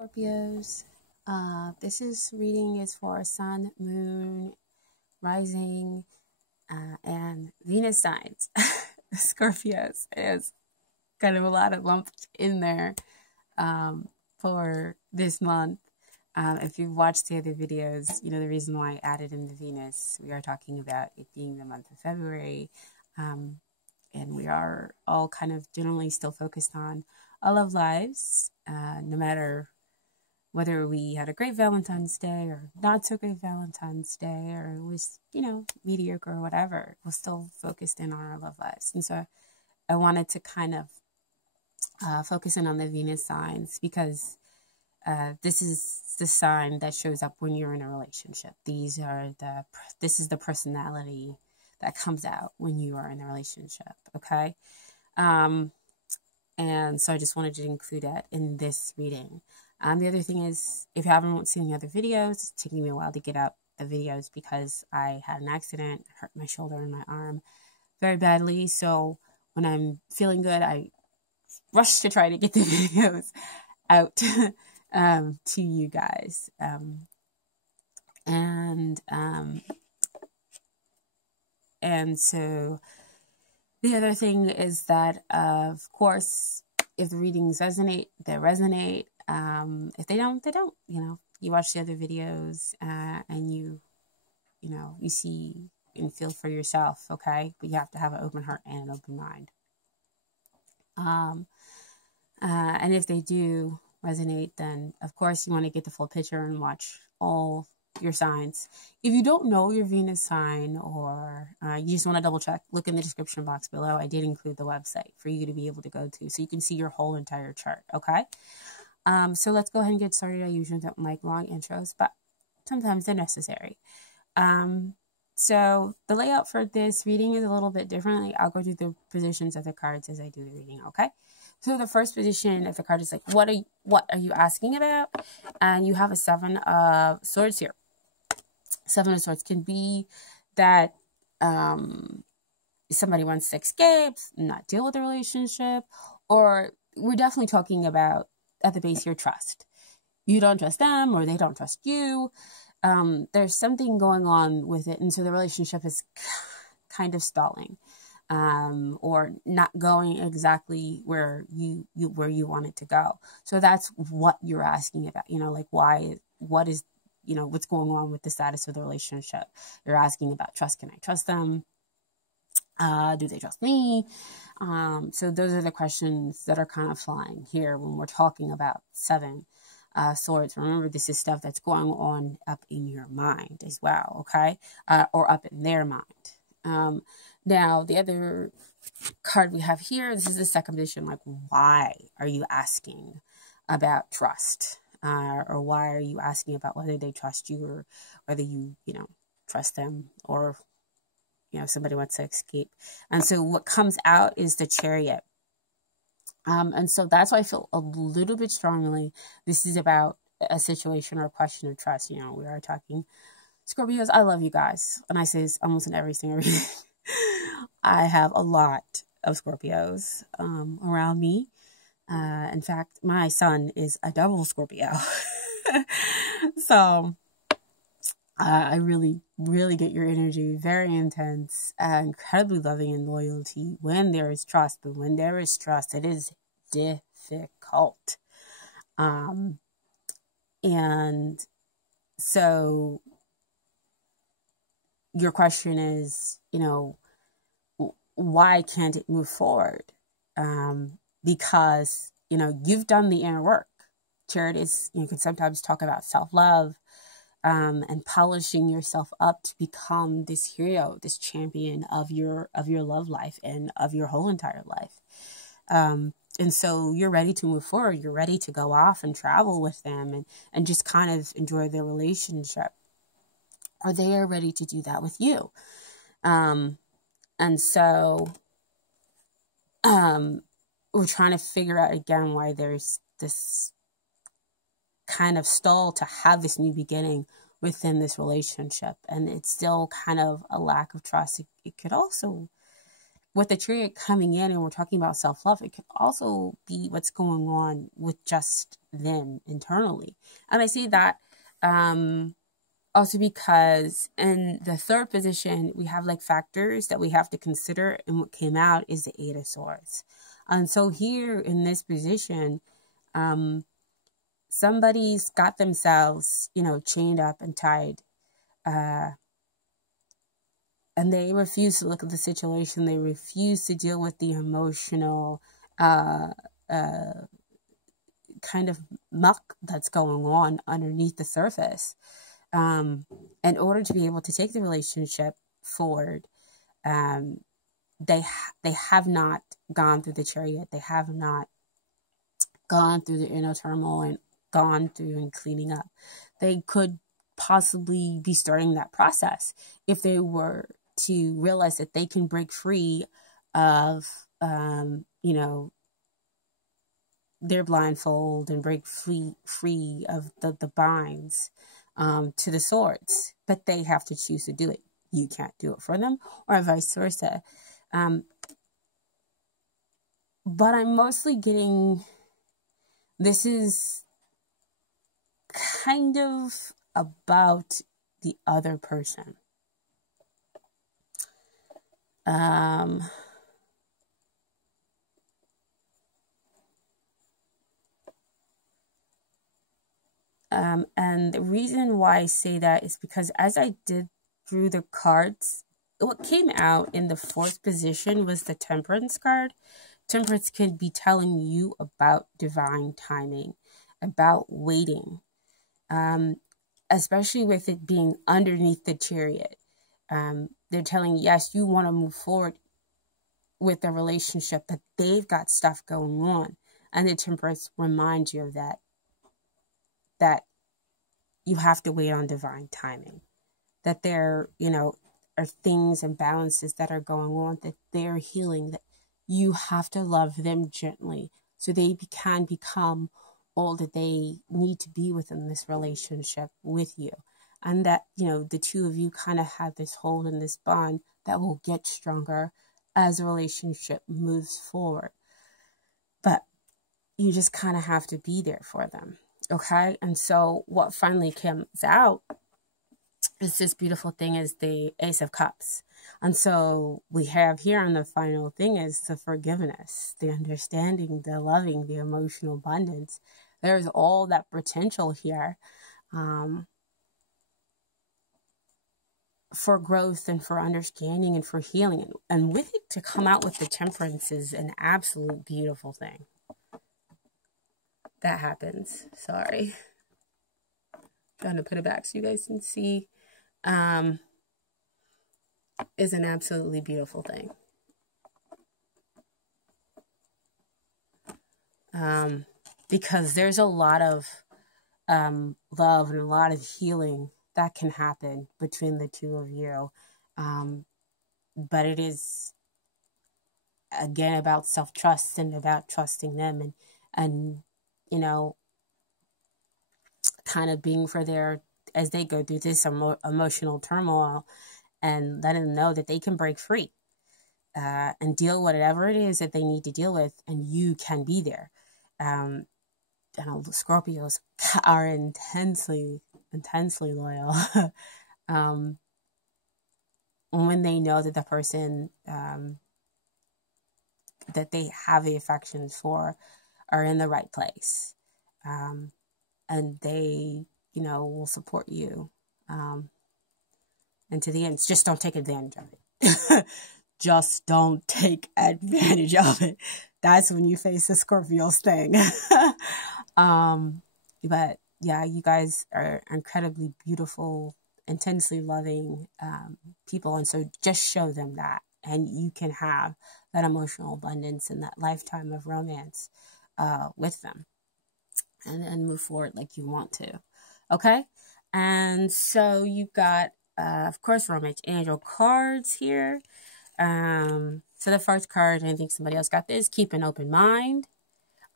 Scorpios. This reading is for Sun, Moon, Rising, and Venus signs. Scorpios is kind of a lot of lumped in there for this month. If you've watched the other videos, you know the reason why I added in the Venus. We are talking about it being the month of February, and we are all kind of generally still focused on our love lives, no matter whether we had a great Valentine's Day or not so great Valentine's Day, or it was, mediocre or whatever, we're still focused in on our love lives. And so I wanted to kind of focus in on the Venus signs because this is the sign that shows up when you're in a relationship. This is the personality that comes out when you are in a relationship, okay? And so I just wanted to include that in this reading. The other thing is, if you haven't seen the other videos, it's taking me a while to get up the videos because I had an accident, hurt my shoulder and my arm very badly. So when I'm feeling good, I rush to try to get the videos out to you guys. And so the other thing is that, of course, if the readings resonate, they resonate. If they don't, they don't. You watch the other videos and you see and feel for yourself, okay? But you have to have an open heart and an open mind. And if they do resonate, then of course you want to get the full picture and watch all your signs. If you don't know your Venus sign, or you just want to double check, look in the description box below. I did include the website for you to be able to go to so you can see your whole entire chart, okay? So let's go ahead and get started. I usually don't like long intros, but sometimes they're necessary. So the layout for this reading is a little bit different. I'll go through the positions of the cards as I do the reading, okay? So the first position of the card is like, what are you asking about? And you have a 7 of Swords here. 7 of Swords can be that somebody wants to escape, not deal with the relationship, or we're definitely talking about, at the base here, trust. You don't trust them, or they don't trust you. There's something going on with it, and so the relationship is kind of stalling, or not going exactly where you want it to go. So that's what you're asking about. Like what is what's going on with the status of the relationship. You're asking about trust. Can I trust them? Do they trust me? So those are the questions that are kind of flying here when we're talking about 7 Swords. Remember, this is stuff that's going on up in your mind as well, okay? Or up in their mind. Now, the other card we have here, this is the second position, like, why are you asking about trust? Or why are you asking about whether they trust you, or whether you trust them, or somebody wants to escape. And so what comes out is the Chariot. And so that's why I feel a little bit strongly this is about a situation or a question of trust. We are talking Scorpios. I love you guys. And I say this almost in every single reading. I have a lot of Scorpios around me. In fact, my son is a double Scorpio. So I really, really get your energy. Very intense, incredibly loving and loyalty when there is trust. But when there is trust, it is difficult. And so your question is, why can't it move forward? Because, you've done the inner work. Chariot is, you can sometimes talk about self-love, and polishing yourself up to become this hero, this champion of your love life and of your whole entire life. And so you're ready to move forward. You're ready to go off and travel with them and just kind of enjoy their relationship. Or they are ready to do that with you. And so we're trying to figure out again why there's this kind of stall to have this new beginning within this relationship, and it's still kind of a lack of trust. It could also with the chariot coming in and we're talking about self-love, it could also be what's going on with just them internally. And I see that also because in the third position, we have like factors that we have to consider. And what came out is the Eight of Swords. And so here in this position, somebody's got themselves, chained up and tied. And they refuse to look at the situation. They refuse to deal with the emotional kind of muck that's going on underneath the surface. In order to be able to take the relationship forward, they have not gone through the chariot. They have not gone through the inner turmoil and gone through and cleaning up. They could possibly be starting that process if they were to realize that they can break free of, their blindfold and break free of the binds to the swords. But they have to choose to do it. You can't do it for them, or vice versa. But I'm mostly getting, this is kind of about the other person. And the reason why I say that is because as I did through the cards, what came out in the fourth position was the Temperance card. Temperance could be telling you about divine timing, about waiting, especially with it being underneath the chariot. They're telling you, yes, you want to move forward with the relationship, but they've got stuff going on. And the Temperance reminds you of that you have to wait on divine timing, that there, are things and balances that are going on, that they're healing, that you have to love them gently so they can become all that they need to be within this relationship with you. And that, the two of you kind of have this hold and this bond that will get stronger as the relationship moves forward. But you just kind of have to be there for them. Okay. And so what finally comes out is this beautiful thing is the Ace of Cups. And so we have here on the final thing is the forgiveness, the understanding, the loving, the emotional abundance. There's all that potential here for growth and for understanding and for healing. And with it to come out with the Temperance is an absolute beautiful thing. That happens. Sorry. Trying to put it back so you guys can see. Is an absolutely beautiful thing. Because there's a lot of love and a lot of healing that can happen between the two of you. But it is, again, about self-trust and about trusting them and kind of being for their, as they go through this emotional turmoil, and letting them know that they can break free and deal whatever it is that they need to deal with, and you can be there. Scorpios are intensely loyal. When they know that the person that they have the affections for are in the right place. And they, will support you. And to the end, just don't take advantage of it. Just don't take advantage of it. That's when you face the Scorpios thing. But yeah, you guys are incredibly beautiful, intensely loving people. And so just show them that. And you can have that emotional abundance and that lifetime of romance with them. And move forward like you want to. Okay? And so you've got, of course, Romance Angel cards here. So the first card, I think somebody else got this, keep an open mind.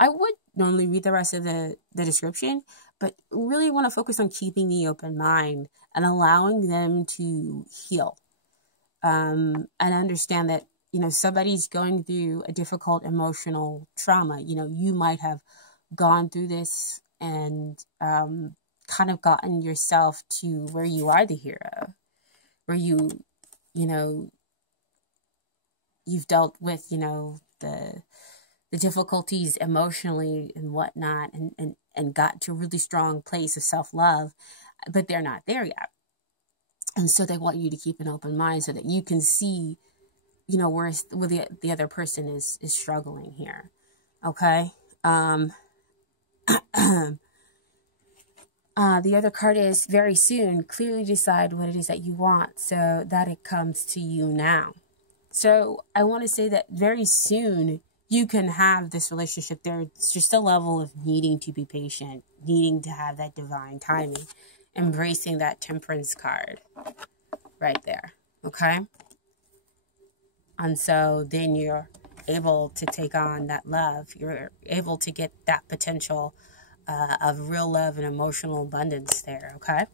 I would normally read the rest of the description, but really want to focus on keeping the open mind and allowing them to heal. And understand that somebody's going through a difficult emotional trauma. You might have gone through this and kind of gotten yourself to where you are the hero, where you know, you've dealt with, the difficulties emotionally and whatnot, and got to a really strong place of self-love, but they're not there yet. And so they want you to keep an open mind so that you can see, where the other person is struggling here. Okay. The other card is very soon. Clearly decide what it is that you want so that it comes to you now. So I want to say that very soon you can have this relationship. There's just a level of needing to be patient, needing to have that divine timing, embracing that Temperance card right there. Okay. And so then you're able to take on that love. You're able to get that potential of real love and emotional abundance there, okay?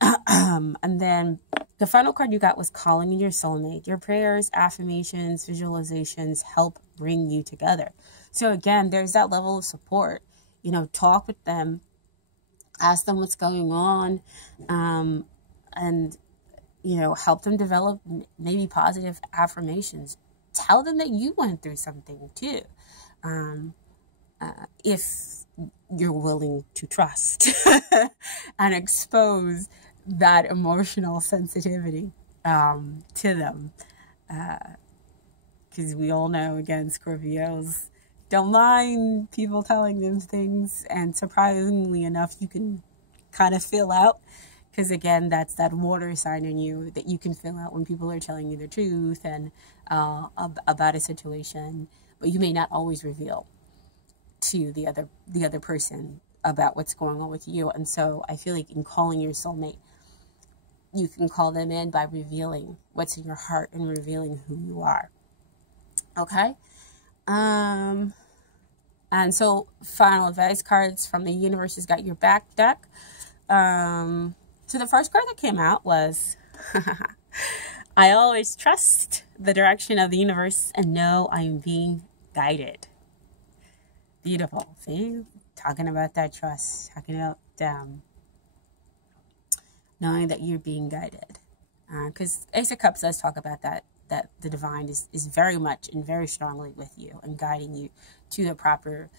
And then the final card you got was calling in your soulmate. Your prayers, affirmations, visualizations help bring you together. So again, there's that level of support. Talk with them, ask them what's going on, and help them develop maybe positive affirmations. Tell them that you went through something too. If you're willing to trust and expose that emotional sensitivity to them. Because we all know, again, Scorpios don't mind people telling them things. And surprisingly enough, you can kind of feel out. Because again, that's that water sign in you that you can feel out when people are telling you the truth and about a situation. But you may not always reveal to the other person about what's going on with you. And so I feel like in calling your soulmate, you can call them in by revealing what's in your heart and revealing who you are. Okay? And so final advice cards from the universe has got your back deck. So the first card that came out was I always trust the direction of the universe and know I am being guided. Beautiful. See? Talking about that trust. Talking about knowing that you're being guided. Because Ace of Cups does talk about that the divine is very much and very strongly with you and guiding you to the proper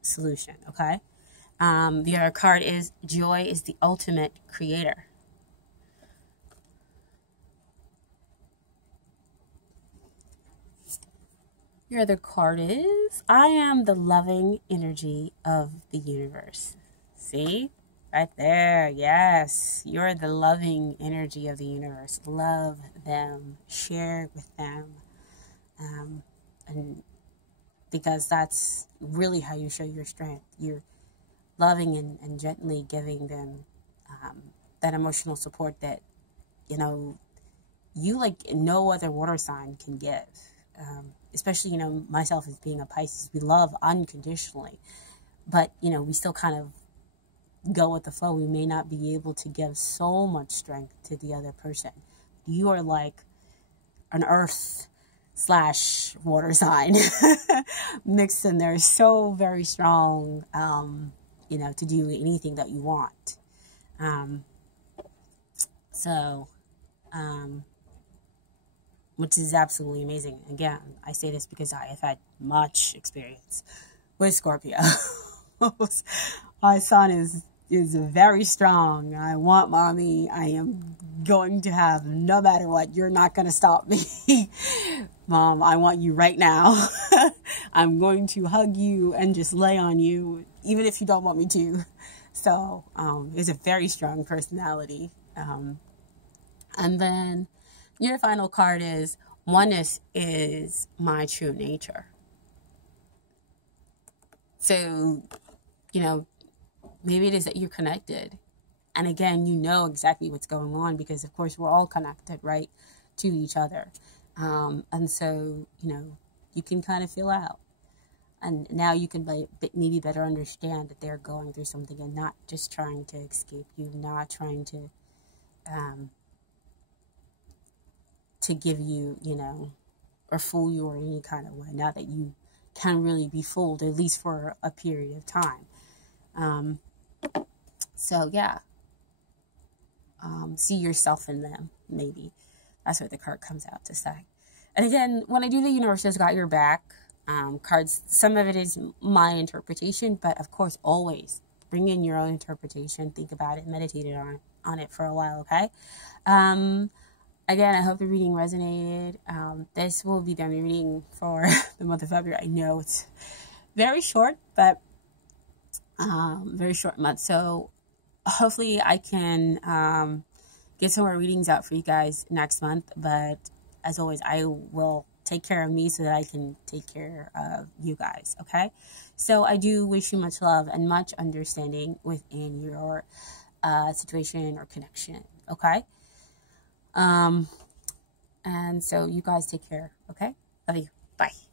solution. Okay? The other card is joy is the ultimate creator. Your other card is I am the loving energy of the universe. See? Right there. Yes. You're the loving energy of the universe. Love them. Share with them. And because that's really how you show your strength. You're loving and gently giving them that emotional support that, you like no other water sign can give. Especially, myself as being a Pisces, we love unconditionally. But, we still kind of go with the flow. We may not be able to give so much strength to the other person. You are like an earth / water sign mixed in there. So very strong, to do anything that you want. Which is absolutely amazing. Again, I say this because I have had much experience with Scorpio. My son is very strong. I want mommy. I am going to have no matter what. You're not going to stop me. Mom, I want you right now. I'm going to hug you and just lay on you, even if you don't want me to. So, it's a very strong personality. And then your final card is oneness is my true nature. So, maybe it is that you're connected. And again, you know exactly what's going on because, of course, we're all connected, right, to each other. And so, you can kind of feel out. And now you can maybe better understand that they're going through something and not just trying to escape you, not trying to to give you, you know, or fool you or any kind of way. Not that you can really be fooled, at least for a period of time. So yeah, see yourself in them, maybe. That's what the card comes out to say. And again, when I do the universe has got your back cards, some of it is my interpretation, but of course, always bring in your own interpretation. Think about it, meditate on it for a while, okay? Again, I hope the reading resonated. This will be the only reading for the month of February. I know it's very short, but very short month. So hopefully I can get some more readings out for you guys next month. But as always, I will take care of me so that I can take care of you guys, okay? So I do wish you much love and much understanding within your situation or connection, okay? And so you guys take care, okay? Love you. Bye.